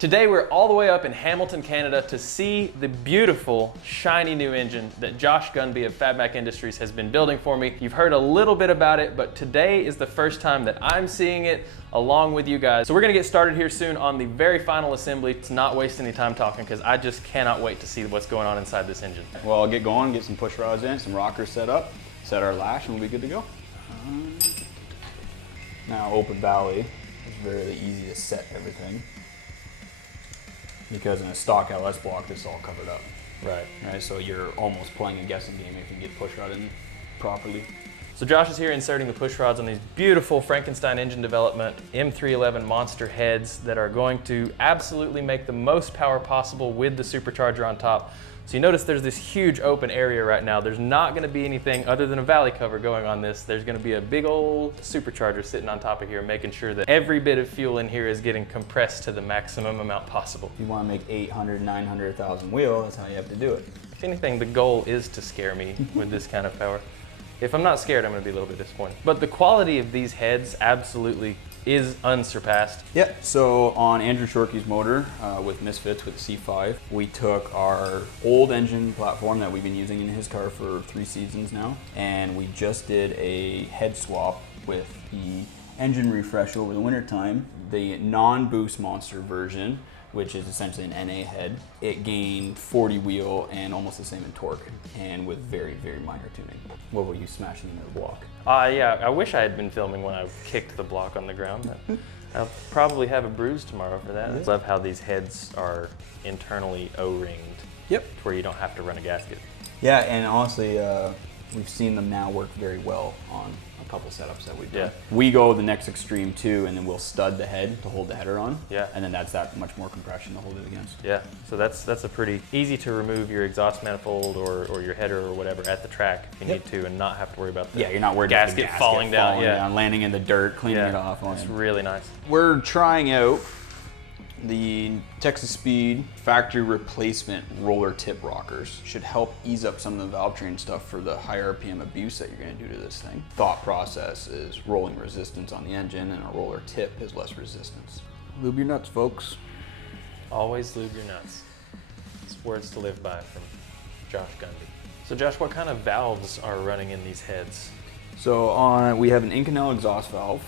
Today we're all the way up in Hamilton, Canada to see the beautiful, shiny new engine that Josh Gunby of FabMac Industries has been building for me. You've heard a little bit about it, but today is the first time that I'm seeing it along with you guys. So we're gonna get started here soon on the very final assembly to not waste any time talking, because I just cannot wait to see what's going on inside this engine. Well, I'll get going, get some push rods in, some rockers set up, set our lash, and we'll be good to go. Now, open valley is very easy to set everything, because in a stock LS block, this is all covered up. Right, so you're almost playing a guessing game if you can get push rod in properly. So Josh is here inserting the push rods on these beautiful Frankenstein engine development M311 monster heads that are going to absolutely make the most power possible with the supercharger on top. So you notice there's this huge open area right now. There's not gonna be anything other than a valley cover going on this. There's gonna be a big old supercharger sitting on top of here, making sure that every bit of fuel in here is getting compressed to the maximum amount possible. If you wanna make 800, 900, 1,000 wheel, that's how you have to do it. If anything, the goal is to scare me with this kind of power. If I'm not scared, I'm gonna be a little bit disappointed. But the quality of these heads absolutely is unsurpassed. Yeah, so on Andrew Shorkey's motor with Misfits with the C5, we took our old engine platform that we've been using in his car for 3 seasons now, and we just did a head swap with the engine refresh over the winter time, the non-boost monster version, which is essentially an NA head. It gained 40 wheel and almost the same in torque, and with very, very minor tuning. What were you smashing into the block? Yeah, I wish I had been filming when I kicked the block on the ground. I'll probably have a bruise tomorrow for that. I love how these heads are internally O-ringed. Yep. To where you don't have to run a gasket. Yeah, and honestly, we've seen them now work very well on a couple setups that we've done. Yeah. We go the next extreme too, and then we'll stud the head to hold the header on. Yeah. And then that's that much more compression to hold it against. Yeah, so that's a pretty easy to remove your exhaust manifold or your header or whatever at the track if you need to, and not have to worry about the you're not worried about the gasket falling down, landing in the dirt, cleaning it off. It's really nice. We're trying out the Texas Speed factory replacement roller tip rockers. Should help ease up some of the valve train stuff for the high RPM abuse that you're gonna do to this thing. Thought process is rolling resistance on the engine, and a roller tip is less resistance. Lube your nuts, folks. Always lube your nuts. It's words to live by from Josh Gunby. So Josh, what kind of valves are running in these heads? So we have an in-canal exhaust valve,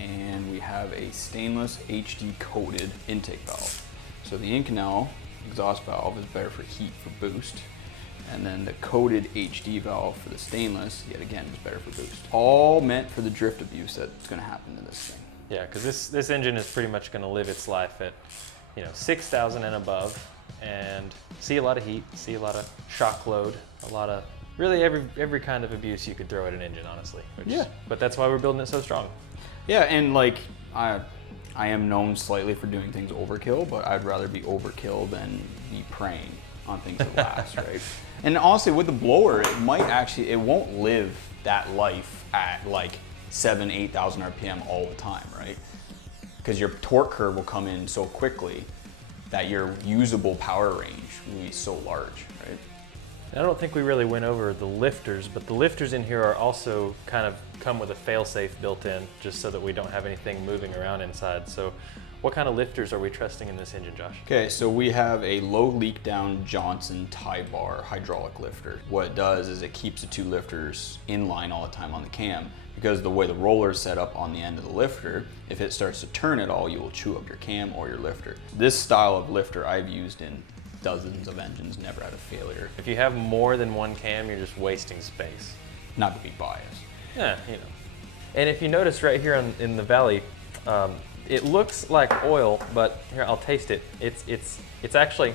and we have a stainless HD coated intake valve. So the in-canal exhaust valve is better for heat for boost, and then the coated HD valve for the stainless, yet again, is better for boost. All meant for the drift abuse that's gonna happen to this thing. Yeah, because this engine is pretty much gonna live its life at 6,000 and above, and see a lot of heat, see a lot of shock load, a lot of, really every kind of abuse you could throw at an engine, honestly. But that's why we're building it so strong. Yeah, and like, I am known slightly for doing things overkill, but I'd rather be overkill than be preying on things that last, right? And honestly, with the blower, it won't live that life at like 7,000, 8,000 RPM all the time, right? Because your torque curve will come in so quickly that your usable power range will be so large, right? I don't think we really went over the lifters, but the lifters in here are also kind of come with a fail-safe built in, just so that we don't have anything moving around inside. So what kind of lifters are we trusting in this engine, Josh? Okay, so we have a low leak down Johnson tie bar hydraulic lifter. What it does is it keeps the 2 lifters in line all the time on the cam, because the way the roller is set up on the end of the lifter, if it starts to turn at all, you will chew up your cam or your lifter. This style of lifter I've used in dozens of engines, never had a failure. If you have more than one cam, you're just wasting space. Not to be biased. Yeah, And if you notice right here in the valley, it looks like oil, but here, I'll taste it. It's actually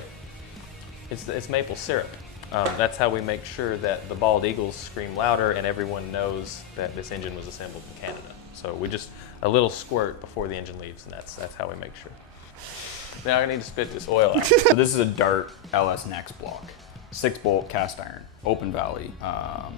maple syrup. That's how we make sure that the bald eagles scream louder and everyone knows that this engine was assembled in Canada. So we just, a little squirt before the engine leaves, and that's how we make sure. Now I need to spit this oil out. So this is a Dart LS Next block. 6-bolt cast iron, open valley,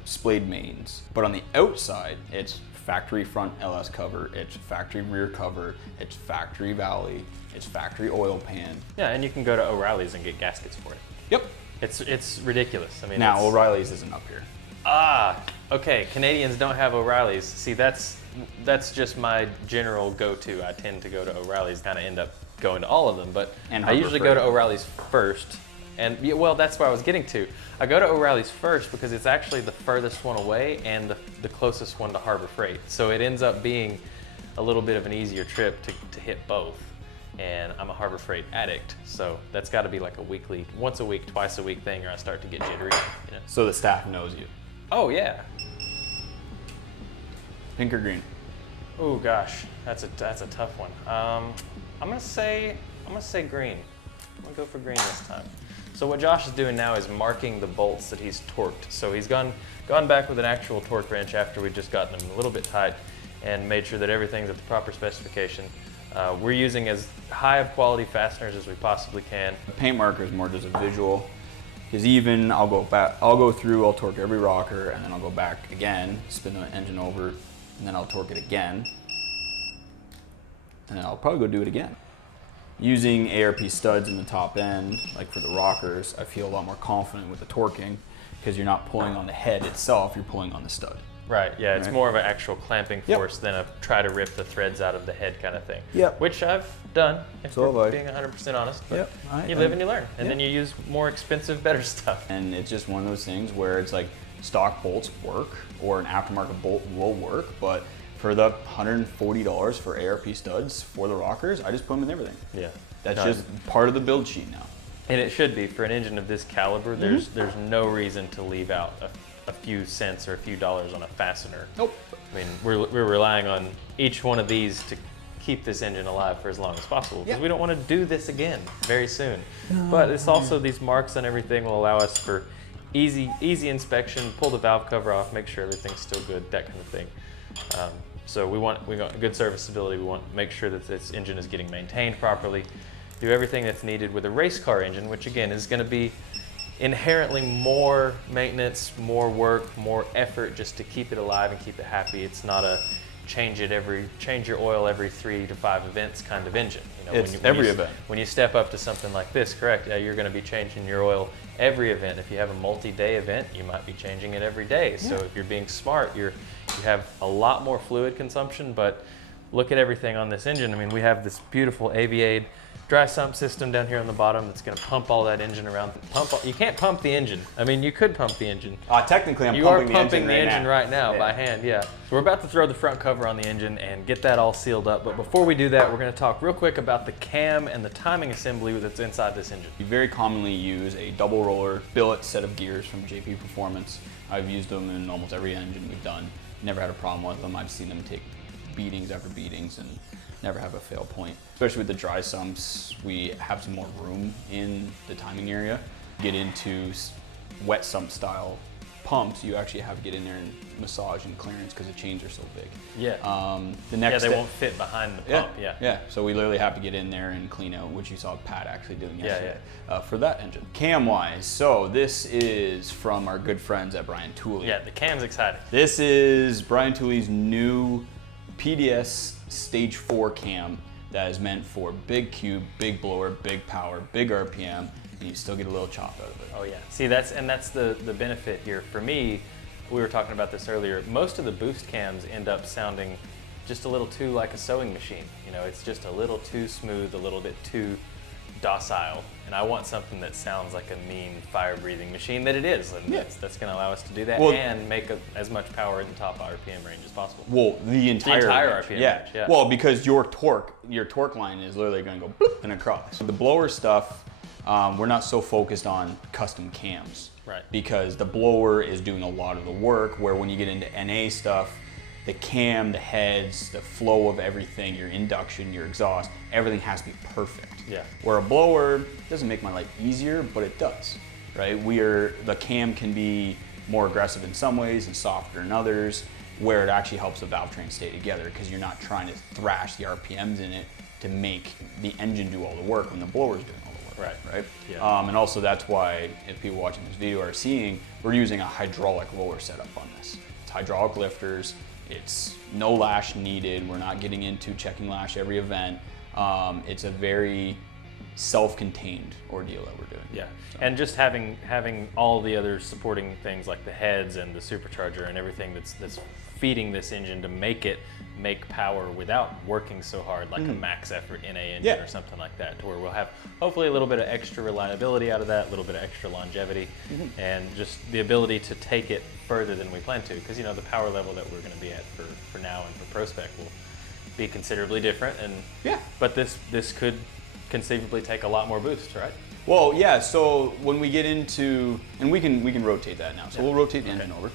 splayed mains. But on the outside, it's factory front LS cover, it's factory rear cover, it's factory valley, it's factory oil pan. Yeah, and you can go to O'Reilly's and get gaskets for it. Yep. It's ridiculous. I mean, now O'Reilly's isn't up here. Okay, Canadians don't have O'Reilly's. See, that's just my general go-to. I tend to go to O'Reilly's, kind of end up going to all of them, but And I usually go to Freight. O'Reilly's first. And yeah, well, that's where I was getting to. I go to O'Reilly's first because it's actually the furthest one away and the closest one to Harbor Freight. So it ends up being a little bit of an easier trip to hit both. And I'm a Harbor Freight addict, so that's got to be like a weekly, once a week, twice a week thing, or I start to get jittery. You know? So the staff knows you. Oh yeah. Pink or green? Oh gosh, that's a tough one. I'm gonna say green. I'm gonna go for green this time. So what Josh is doing now is marking the bolts that he's torqued. So he's gone back with an actual torque wrench after we've just gotten them a little bit tight and made sure that everything's at the proper specification. We're using as high of quality fasteners as we possibly can. The paint marker is more just a visual. Because even I'll go through, I'll torque every rocker, and then I'll go back again, spin the engine over, and then I'll torque it again. And then I'll probably go do it again. Using ARP studs in the top end, like for the rockers, I feel a lot more confident with the torquing because you're not pulling on the head itself, you're pulling on the stud. Right, yeah, it's Right. more of an actual clamping Yep. force than a try to rip the threads out of the head kind of thing. Yep. Which I've done, if So we're have I. being 100% honest. But Yep, you live and you learn, and Yep. then you use more expensive, better stuff. And it's just one of those things where it's like stock bolts work or an aftermarket bolt will work, but for the $140 for ARP studs for the rockers, I just put them in everything. Yeah. That's No, just part of the build sheet now. And it should be for an engine of this caliber. There's no reason to leave out a few cents or a few dollars on a fastener. Nope. I mean, we're relying on each one of these to keep this engine alive for as long as possible because Yeah. we don't want to do this again very soon. But it's also these marks and everything will allow us for easy inspection, pull the valve cover off, make sure everything's still good, that kind of thing. So we got good serviceability. We want to make sure that this engine is getting maintained properly, do everything that's needed with a race car engine, which again is going to be inherently more maintenance, more work, more effort just to keep it alive and keep it happy. It's not a change your oil every 3 to 5 events kind of engine. You know, It's every event. When you step up to something like this, correct? Yeah, you're going to be changing your oil every event. If you have a multi-day event, you might be changing it every day. So if you're being smart, you have a lot more fluid consumption. But look at everything on this engine. I mean, we have this beautiful Aviade dry sump system down here on the bottom that's going to pump all that engine around. You can't pump the engine. I mean, you could pump the engine. Technically, I'm You are pumping pumping the right engine now. right now Yeah. by hand, yeah. So we're about to throw the front cover on the engine and get that all sealed up. But before we do that, we're going to talk real quick about the cam and the timing assembly that's inside this engine. We very commonly use a double roller billet set of gears from JP Performance. I've used them in almost every engine we've done. Never had a problem with them. I've seen them take beatings after beatings and never have a fail point. Especially with the dry sumps, we have some more room in the timing area. Get into wet sump style pumps, you actually have to get in there and massage and clearance because the chains are so big. Yeah. The next Yeah, they step- won't fit behind the Yeah, pump, yeah. yeah. So we literally have to get in there and clean out, which you saw Pat actually doing Yeah, yesterday for that engine. Cam-wise, so this is from our good friends at Brian Tooley. Yeah, the cam's exciting. This is Brian Tooley's new PDS Stage 4 cam that is meant for big cube, big blower, big power, big RPM, and you still get a little chop out of it. Oh yeah. See, that's the benefit here. For me, we were talking about this earlier, most of the boost cams end up sounding just a little too like a sewing machine. You know, it's just a little too smooth, a little bit too docile. And I want something that sounds like a mean fire-breathing machine that it is. And Yeah. that's going to allow us to do that Well- and make as much power in the top RPM range as possible. Well, the entire range. RPM yeah. range, yeah. Well, because your torque line is literally going to go bloop and across. The blower stuff, we're not so focused on custom cams. Right. Because the blower is doing a lot of the work, where when you get into NA stuff, the cam, the heads, the flow of everything, your induction, your exhaust, everything has to be perfect. Yeah. Where a blower doesn't make my life easier, but it does, right? The cam can be more aggressive in some ways and softer in others, where it actually helps the valve train stay together because you're not trying to thrash the RPMs in it to make the engine do all the work when the blower's doing all the work. Right? Yeah. And also that's why, if people watching this video are seeing, we're using a hydraulic roller setup on this. It's hydraulic lifters. It's no lash needed. We're not getting into checking lash every event. It's a very self-contained ordeal that we're doing. Yeah, and just having all the other supporting things like the heads and the supercharger and everything that's feeding this engine to make it make power without working so hard, like a max effort NA engine or something like that, to where we'll have hopefully a little bit of extra reliability out of that, a little bit of extra longevity, and just the ability to take it further than we plan to, because the power level that we're going to be at for now and for ProSpec will be considerably different. And but this could conceivably take a lot more boost, right? Well, yeah. So when we get into, and we can rotate that now. So we'll rotate the engine over.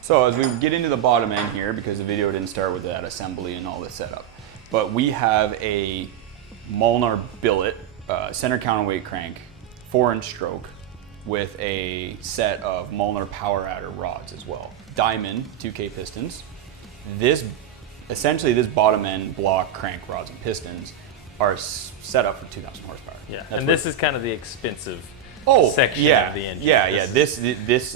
So as we get into the bottom end here, because the video didn't start with that assembly and all this setup, but we have a Molnar billet, center counterweight crank, 4-inch stroke, with a set of Molnar power adder rods as well. Diamond 2K pistons. Essentially this bottom end block crank rods and pistons are set up for 2,000 horsepower. Yeah, and this is kind of the expensive section of the engine. Yeah. This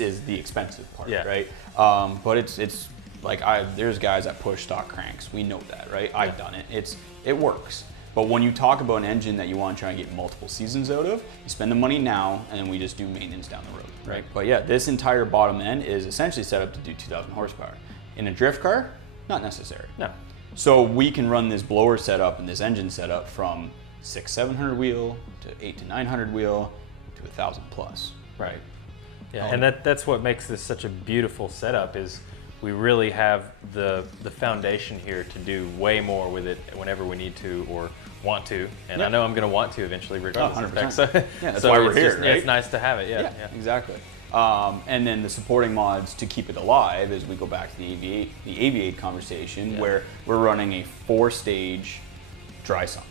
is the expensive part, right? But it's like there's guys that push stock cranks. We know that, right? I've done it. It works. But when you talk about an engine that you want to try and get multiple seasons out of, you spend the money now, and then we just do maintenance down the road, right? But yeah, this entire bottom end is essentially set up to do 2,000 horsepower. In a drift car, not necessary. No. So we can run this blower setup and this engine setup from 600-700 wheel to 800 to 900 wheel to 1,000 plus. Right. Yeah, and that's what makes this such a beautiful setup, is we really have the foundation here to do way more with it whenever we need to or want to. And I know I'm going to want to eventually, regardless of tech. So that's why we're here, right? It's nice to have it. Yeah. Exactly. And then the supporting mods to keep it alive, as we go back to the Aviate conversation, where we're running a 4-stage dry sump,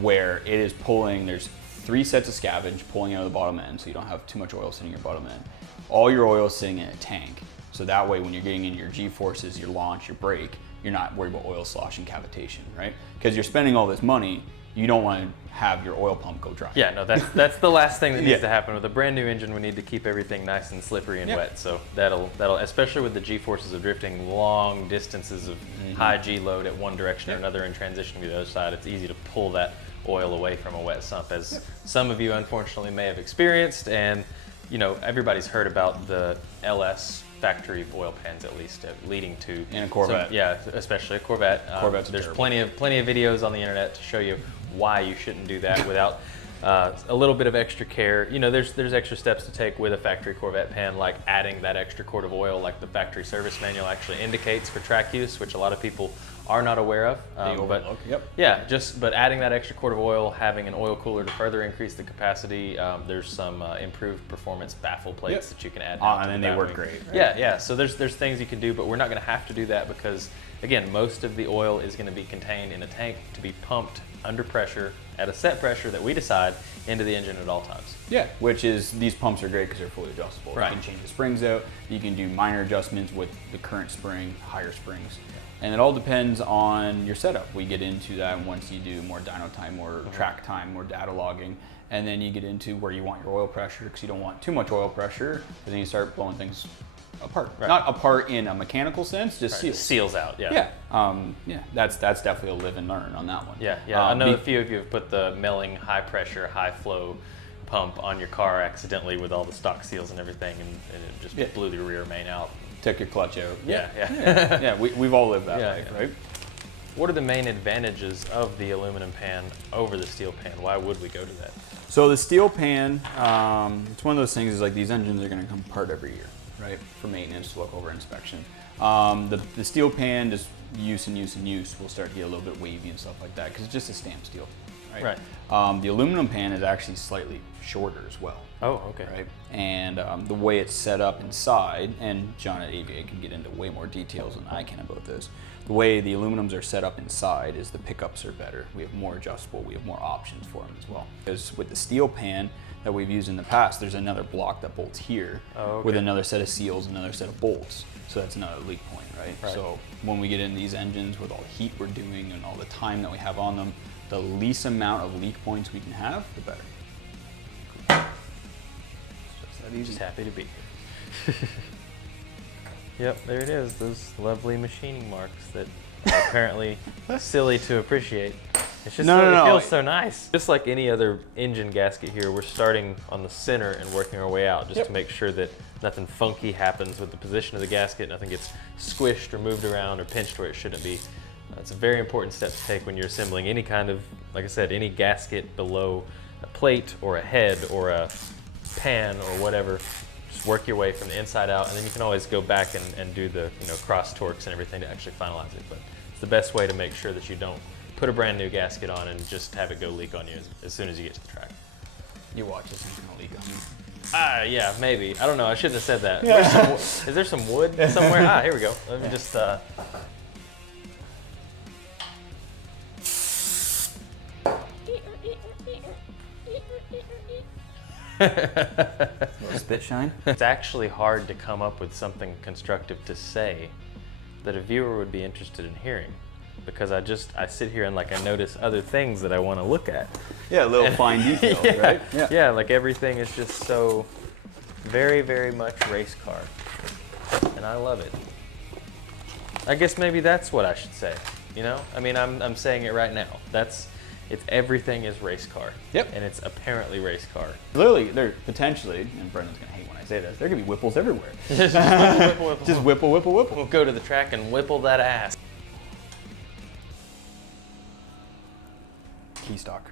where it is pulling. There's 3 sets of scavenge pulling out of the bottom end, so you don't have too much oil sitting in your bottom end. All your oil is sitting in a tank, so that way when you're getting into your G-forces, your launch, your brake, you're not worried about oil slosh and cavitation, right? Because you're spending all this money, you don't want to have your oil pump go dry. Yeah, no, that's the last thing that needs to happen. With a brand new engine, we need to keep everything nice and slippery and wet. So that'll especially with the G-forces of drifting long distances of high G load at one direction or another and transitioning to the other side, it's easy to pull that oil away from a wet sump, as some of you unfortunately may have experienced. And everybody's heard about the LS factory oil pans, at least leading to in a Corvette. Especially a Corvette. There's plenty of videos on the internet to show you why you shouldn't do that without a little bit of extra care. There's extra steps to take with a factory Corvette pan, like adding that extra quart of oil, like the factory service manual actually indicates for track use, which a lot of people are not aware of. But adding that extra quart of oil, having an oil cooler to further increase the capacity. There's some improved performance baffle plates that you can add. And then they work great. Right? So there's things you can do, but we're not going to have to do that because, again, most of the oil is going to be contained in a tank to be pumped under pressure at a set pressure that we decide into the engine at all times. Yeah, which is, these pumps are great because they're fully adjustable. Right. You can change the springs out. You can do minor adjustments with the current spring, higher springs. And it all depends on your setup. We get into that once you do more dyno time, more track time, more data logging. And then you get into where you want your oil pressure, because you don't want too much oil pressure, because then you start blowing things apart. Right. Not apart in a mechanical sense, just seals out. That's definitely a live and learn on that one. I know a few of you have put the milling high pressure, high flow pump on your car accidentally with all the stock seals and everything, and it just blew the rear main out. Took your clutch out. We've all lived that life, right? What are the main advantages of the aluminum pan over the steel pan? Why would we go to that? So the steel pan, it's one of those things, is like these engines are going to come apart every year, right? For maintenance, to look over inspection. The steel pan, just use will start to get a little bit wavy and stuff like that, because it's just a stamped steel, right? The aluminum pan is actually slightly shorter as well. Oh, okay. Right, and the way it's set up inside, and John at AVA can get into way more details than I can about this. The way the aluminums are set up inside is the pickups are better. We have more adjustable. We have more options for them as well. Because with the steel pan that we've used in the past, there's another block that bolts here with another set of seals, another set of bolts. So that's another leak point, right? So when we get in these engines with all the heat we're doing and all the time that we have on them, the least amount of leak points we can have, the better. Just happy to be here. Yep, there it is. Those lovely machining marks that are apparently silly to appreciate. It's just No. It feels so nice. Just like any other engine gasket here, we're starting on the center and working our way out just to make sure that nothing funky happens with the position of the gasket, nothing gets squished or moved around or pinched where it shouldn't be. It's a very important step to take when you're assembling any kind of, like I said, any gasket below a plate or a head or a pan or whatever. Just work your way from the inside out, and then you can always go back and do the cross torques and everything to actually finalize it. But it's the best way to make sure that you don't put a brand new gasket on and just have it go leak on you as soon as you get to the track. You watch this thing's gonna leak on me. Yeah, maybe. I don't know. I shouldn't have said that. Yeah. Is there some wood somewhere? Here we go. Let me just. Little spit shine. It's actually hard to come up with something constructive to say that a viewer would be interested in hearing, because I sit here and I notice other things that I want to look at. Yeah, little fine details, right? Yeah, like everything is just so very, very much race car, and I love it. I guess maybe that's what I should say. I mean, I'm saying it right now. Everything is race car. Yep. And it's apparently race car. Literally, there potentially, and Brendan's gonna hate when I say this, there could be whipples everywhere. Just whipple. Just whipple. We'll go to the track and whipple that ass. Key stock.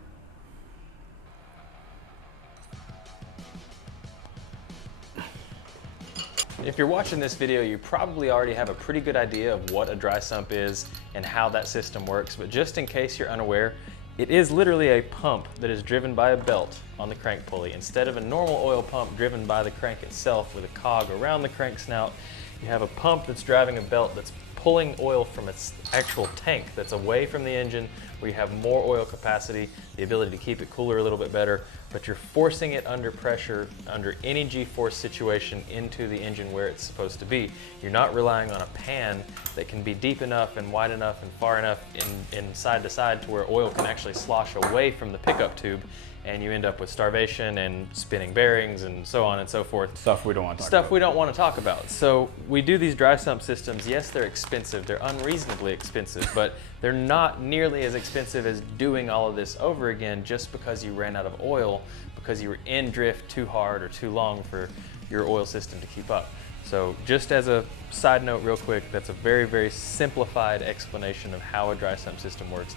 If you're watching this video, you probably already have a pretty good idea of what a dry sump is and how that system works, but just in case you're unaware, it is literally a pump that is driven by a belt on the crank pulley. Instead of a normal oil pump driven by the crank itself with a cog around the crank snout, you have a pump that's driving a belt that's pulling oil from its actual tank that's away from the engine, where you have more oil capacity, the ability to keep it cooler a little bit better, but you're forcing it under pressure, under any G-force situation, into the engine where it's supposed to be. You're not relying on a pan that can be deep enough and wide enough and far enough in side to side to where oil can actually slosh away from the pickup tube, and you end up with starvation and spinning bearings and so on and so forth. Stuff we don't want to talk Stuff about. we don't want to talk about. So we do these dry sump systems. Yes, they're expensive. They're unreasonably expensive, but they're not nearly as expensive as doing all of this over again just because you ran out of oil, because you were in drift too hard or too long for your oil system to keep up. So just as a side note real quick, that's a very, very simplified explanation of how a dry sump system works.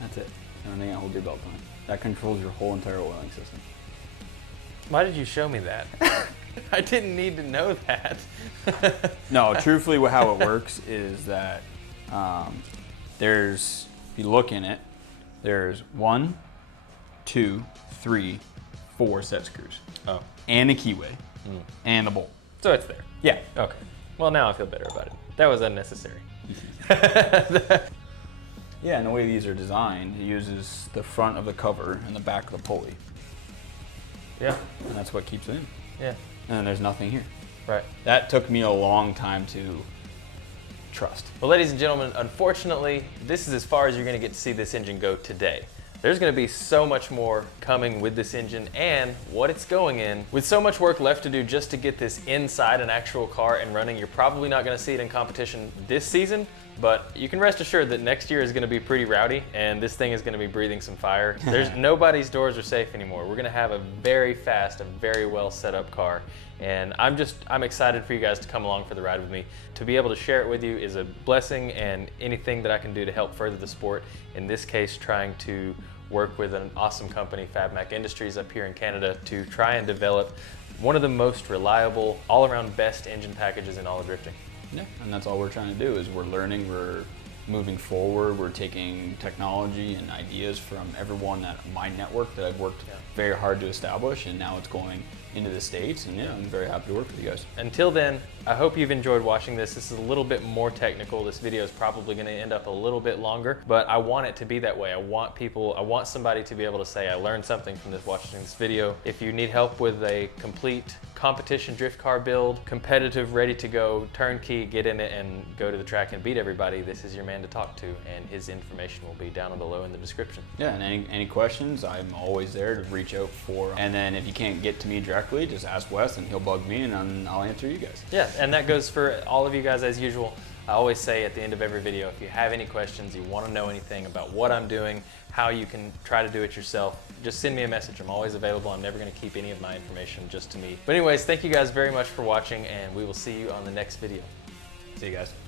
That's it. Everything that holds your belt on. That controls your whole entire oiling system. Why did you show me that? I didn't need to know that. No, truthfully, how it works is that if you look in it, there's 1, 2, 3, 4 set screws. Oh. And a keyway. And a bolt. So it's there. Yeah. Okay. Well, now I feel better about it. That was unnecessary. Yeah, and the way these are designed, it uses the front of the cover and the back of the pulley. Yeah. And that's what keeps it in. Yeah. And then there's nothing here. Right. That took me a long time to trust. Well, ladies and gentlemen, unfortunately, this is as far as you're going to get to see this engine go today. There's going to be so much more coming with this engine and what it's going in. With so much work left to do just to get this inside an actual car and running, you're probably not going to see it in competition this season, but you can rest assured that next year is going to be pretty rowdy and this thing is going to be breathing some fire. Nobody's doors are safe anymore. We're going to have a very fast, a very well set up car. And I'm excited for you guys to come along for the ride with me. To be able to share it with you is a blessing, and anything that I can do to help further the sport, in this case trying to work with an awesome company, FabMac Industries up here in Canada, to try and develop one of the most reliable, all-around best engine packages in all of drifting. Yeah, and that's all we're trying to do is we're learning, we're moving forward, we're taking technology and ideas from everyone at my network that I've worked very hard to establish, and now it's going into the States, and I'm very happy to work with you guys. Until then, I hope you've enjoyed watching this. This is a little bit more technical. This video is probably going to end up a little bit longer, but I want it to be that way. I want somebody to be able to say, I learned something from watching this video. If you need help with a complete competition drift car build, competitive, ready to go, turnkey, get in it and go to the track and beat everybody, this is your man to talk to, and his information will be down below in the description. Yeah, and any questions, I'm always there to reach out for. And then if you can't get to me directly, just ask Wes and he'll bug me and I'll answer you guys. Yeah, and that goes for all of you guys as usual. I always say at the end of every video, if you have any questions, you want to know anything about what I'm doing, how you can try to do it yourself, just send me a message. I'm always available. I'm never going to keep any of my information just to me. But anyways, thank you guys very much for watching, and we will see you on the next video. See you guys.